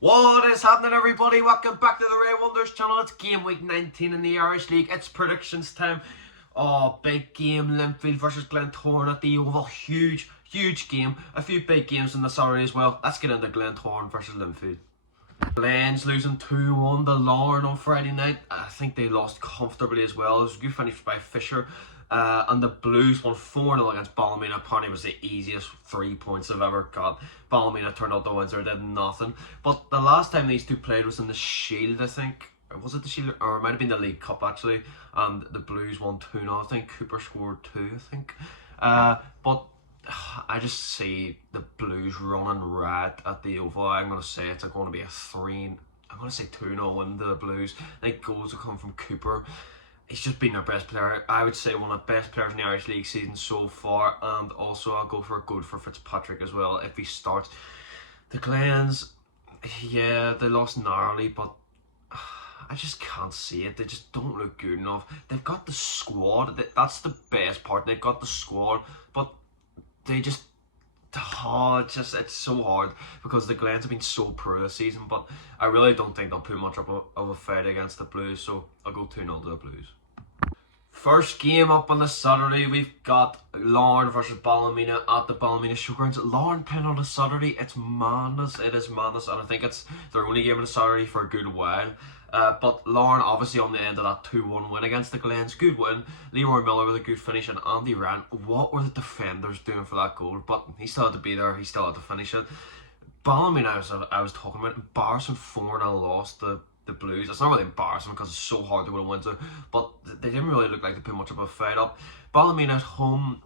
What is happening, everybody? Welcome back to the Ray Wonders channel. It's game week 19 in the Irish League. It's predictions time. Oh, big game. Linfield versus Glentoran at the Oval. Huge game. A few big games in the Saturday as well. Let's get into Glentoran versus Linfield. Glens losing 2-1 to Larne on Friday night. I think they lost comfortably as well. It was a good finish by Fisher. And the Blues won 4-0 against Ballymena. Apparently it was the easiest 3 points they've ever got. Ballymena turned out the Windsor, did nothing. But the last time these two played was in the Shield, I think. Or was it the Shield? Or it might have been the League Cup, actually. And the Blues won 2-0. I think Cooper scored 2, I think. But I just see the Blues running riot at the Oval. I'm going to say it's going to be a 3. I'm going to say 2-0 win to the Blues. I think goals will come from Cooper. He's just been their best player. I would say one of the best players in the Irish League season so far. And also I'll go for a good for Fitzpatrick as well if he starts. The Glens, yeah, they lost narrowly, but I just can't see it. They just don't look good enough. They've got the squad. That's the best part. They've got the squad, but they just... it's so hard because the Glens have been so poor this season, but I really don't think they'll put much of a fight against the Blues, so I'll go 2-0 to the Blues. First game up on the Saturday, we've got Larne versus Ballymena at the Ballymena Showgrounds. Larne playing on a Saturday, it's madness. It is madness, and I think it's their only game on a Saturday for a good while. But Larne obviously on the end of that 2-1 win against the Glens. Good win. Leroy Miller with a good finish, and Andy Ryan. What were the defenders doing for that goal? But he still had to be there. He still had to finish it. Ballymena, I was talking about, embarrassing 4-0 loss to the Blues. It's not really embarrassing because it's so hard to go to Windsor, but they didn't really look like they put much of a fight up. Ballymena at home,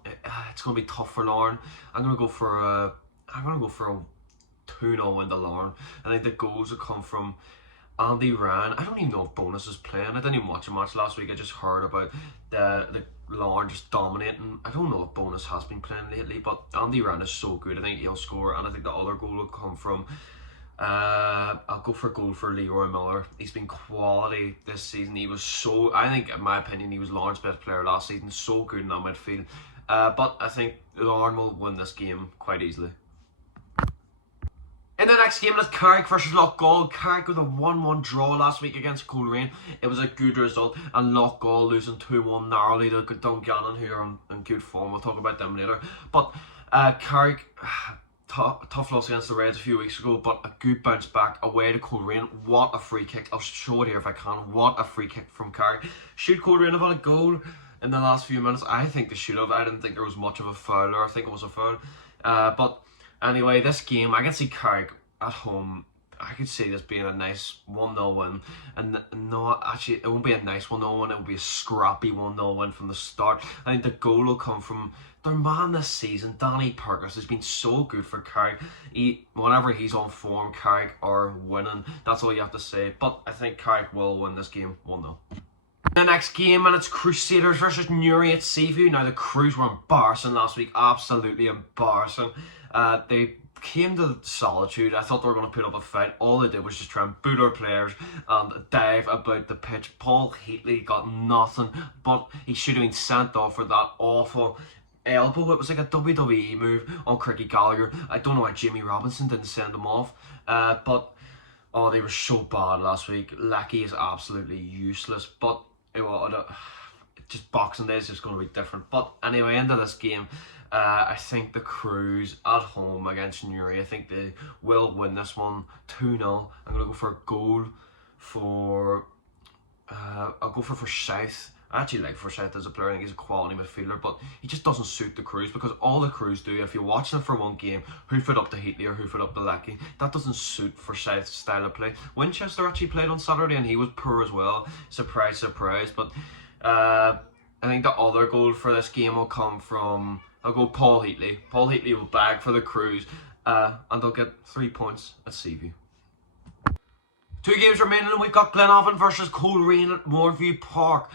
it's going to be tough for Larne. I'm going to go for a 2-0 win to Larne. I think the goals will come from Andy Ryan. I don't even know if Bonus is playing. I didn't even watch a match last week. I just heard about the Larne just dominating. I don't know if Bonus has been playing lately, but Andy Ryan is so good. I think he'll score, and I think the other goal will come from... I'll go for a goal for Leroy Miller. He's been quality this season. He was so... I think, in my opinion, he was Larne's best player last season. So good in that midfield. But I think Larne will win this game quite easily. In the next game, it's Carrick versus Loughgall. Carrick with a 1-1 draw last week against Coleraine. It was a good result, and Loughgall losing 2-1 narrowly to Dungannon, who are in good form. We'll talk about them later. But Carrick, tough loss against the Reds a few weeks ago, but a good bounce back away to Coleraine. What a free kick. I'll show it here if I can. What a free kick from Carrick. Should Coleraine have had a goal in the last few minutes? I think they should have. I didn't think there was much of a foul, or I think it was a foul. But anyway, this game, I can see Carrick at home. I could see this being a nice 1-0 win. And no, actually, it won't be a nice 1-0 win. It will be a scrappy 1-0 win from the start. I think the goal will come from their man this season, Danny Perkins, has been so good for Carrick. Whenever he's on form, Carrick are winning. That's all you have to say. But I think Carrick will win this game 1-0. The next game, and it's Crusaders versus Newry at Seaview. Now, the Crews were embarrassing last week. Absolutely embarrassing. They came to Solitude. I thought they were going to put up a fight. All they did was just try and boot our players and dive about the pitch. Paul Heatley got nothing, but he should have been sent off for that awful elbow. It was like a WWE move on Cricky Gallagher. I don't know why Jamie Robinson didn't send him off. But oh, they were so bad last week. Lecky is absolutely useless. But just Boxing Day is just going to be different. But anyway, into this game, I think the Crews at home against Newry, I think they will win this one 2-0. I'm going to go for a goal for... I'll go for Forsyth. I actually like Forsyth as a player. I think he's a quality midfielder, but he just doesn't suit the Crews, because all the Crews do, if you watch them for one game, hoof it up to Heatley or hoof it up to Lecky. That doesn't suit Forsyth's style of play. Winchester actually played on Saturday and he was poor as well. Surprise, surprise. But I think the other goal for this game will come from... I'll go Paul Heatley. Paul Heatley will bag for the Crews, and they'll get 3 points at Seaview. 2 games remaining, and we've got Glenavon versus Coleraine at Moorview Park.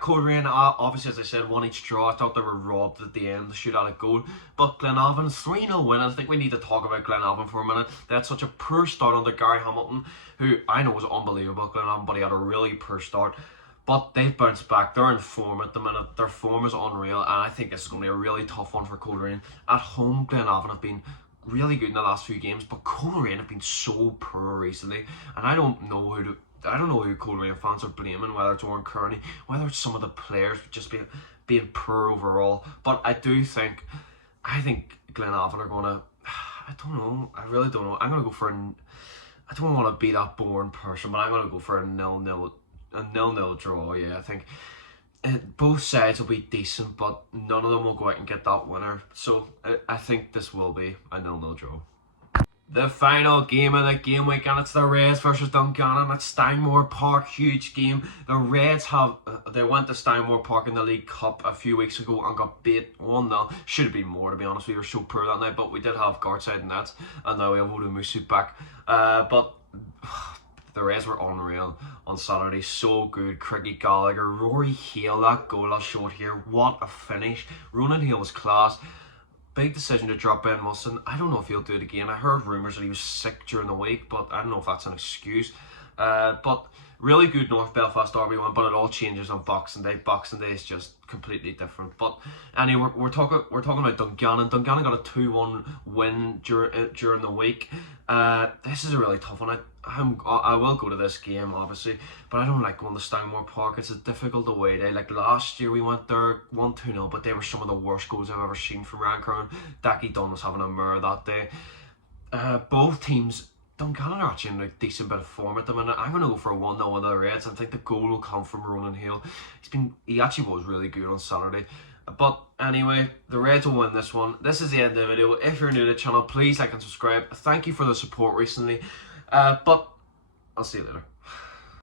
Coleraine, obviously, as I said, won each draw. I thought they were robbed at the end. They should have had a goal. But Glenavon, 3-0 win. I think we need to talk about Glenavon for a minute. They had such a poor start under Gary Hamilton, who I know was unbelievable at Glenavon, but he had a really poor start. But they've bounced back. They're in form at the minute. Their form is unreal, and I think this is going to be a really tough one for Coleraine. At home, Glenavon have been really good in the last few games, but Coleraine have been so poor recently, and I don't know who Coleraine fans are blaming, whether it's Oran Kearney, whether it's some of the players just being poor overall. But I think Glenavon are gonna. I don't know. I really don't know. I'm gonna go for I don't want to be that boring person, but I'm gonna go for a 0-0 draw. Yeah, I think both sides will be decent, but none of them will go out and get that winner. So I think this will be a 0-0 draw. The final game of the game week, and it's the Reds versus Dungannon at Stanmore Park. Huge game. The Reds they went to Stanmore Park in the League Cup a few weeks ago and got beat 1-0. Should have been more, to be honest. We were so poor that night, but we did have guardside nets, and now we have Odu Musu back. But the Reds were unreal on Saturday. So good. Craigie Gallagher, Rory Hale, that goal I showed here. What a finish. Ronan Hale was class. Big decision to drop Ben Wilson. I don't know if he'll do it again. I heard rumours that he was sick during the week, but I don't know if that's an excuse. But really good North Belfast Derby one, but it all changes on Boxing Day. Boxing Day is just completely different. But anyway, we're talking about Dungannon. Dungannon got a 2-1 win during the week. This is a really tough one. I will go to this game, obviously, but I don't like going to Stanmore Park. It's a difficult away day. Like last year we went there 1-2-0, but they were some of the worst goals I've ever seen from Ryan Curran. Daki Dunn was having a mare that day. Both teams, Dungannon are actually in a decent bit of form at the minute. I'm going to go for a 1-0 with the Reds. I think the goal will come from Ronan Hale. He actually was really good on Saturday. But anyway, the Reds will win this one. This is the end of the video. If you're new to the channel, please like and subscribe. Thank you for the support recently. But I'll see you later.